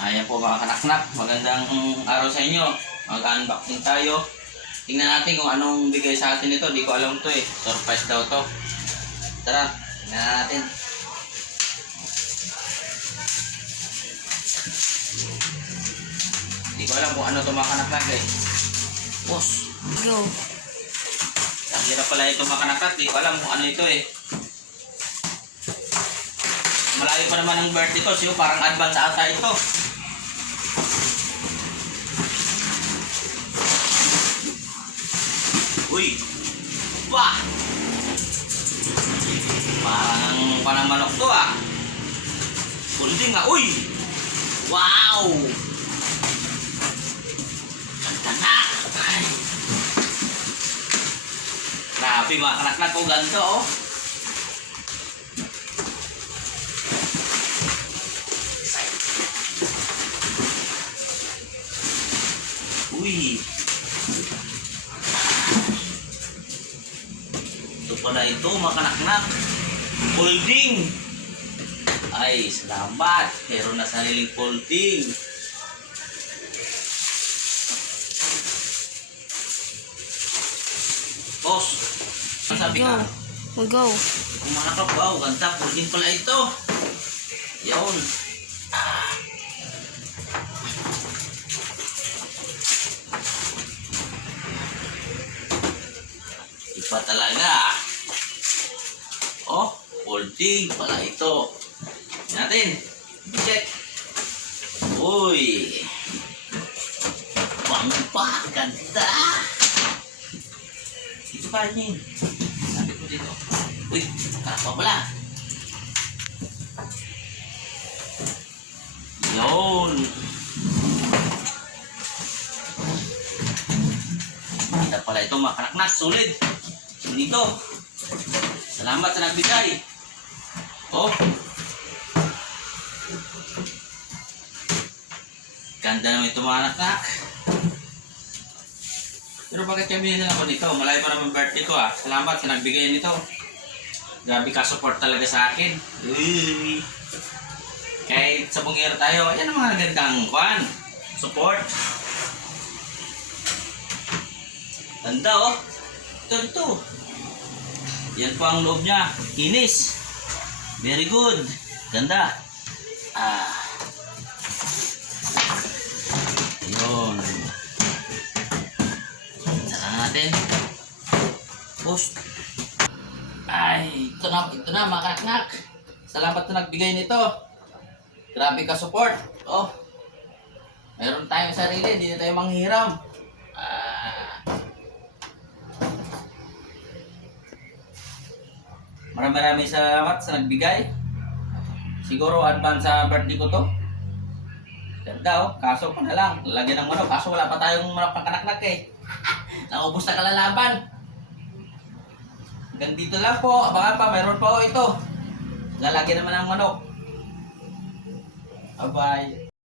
Ayan po mga kanaknak, magandang araw sa inyo. Mag-unboxing tayo. Tingnan natin kung anong bigay sa atin ito. Di ko alam to eh. Surprise daw to. Tara, tingnan natin. Di ko alam kung ano to mga kanaknak eh. Boss. Go. Ang hirap pala ito mga kanaknak. Di ko alam kung ano ito eh. Malayo pa naman ang birthday ko. So parang advance ata ito. Uy! Wah! Parang manok to ah. Kundi nga. Uy! Wow! Ganda na! Ay! Grabe mga kanaknak ko. Ganito oh. Uy! Ito pala ito mga kanaknak. Folding! Ay, salamat. Meron na sariling folding. Boss, ano sabi ka? Go. Kung manakap, wow, ganda. Folding pala ito. Yun. Iba talaga. Oh, folding pala ito. Natin. Check. Uy. Pangpa. Ganda. Ito pa rin. Sabi ko dito. Uy, karapa pala. Yun. Ganda pala ito mga kanaknak. Solid. Dito. Salamat sa nagbigay. Oh. Ganda naman ito mga anak. Pero bakit kami nila ako nito? Malayo pa naman birthday ko ah. Salamat sa nagbigay nito. Grabe ka support talaga sa akin. Uy. Kahit sa bungero tayo, ayan ang mga gandang kwan. Support. Ganda oh. Ito. Yan po ang loob niya. Kinis. Very good. Ganda. Yun. Saan natin? Post. Ay, ito na mga kanaknak. Salamat na nagbigay nito. Grabe ka support. Oh. Meron tayong sarili. Hindi na tayo manghiram. Maraming salamat sa nagbigay. Siguro advance sa birthday ko to. Ganda oh. Kaso pa na lang. Lalagyan ng manok. Kaso wala pa tayong manok ng kanaknak eh. Naubos na kalalaban. Hanggang dito lang po. Abangan pa. Mayroon pa oh ito. Lalagyan naman ng manok. Bye bye.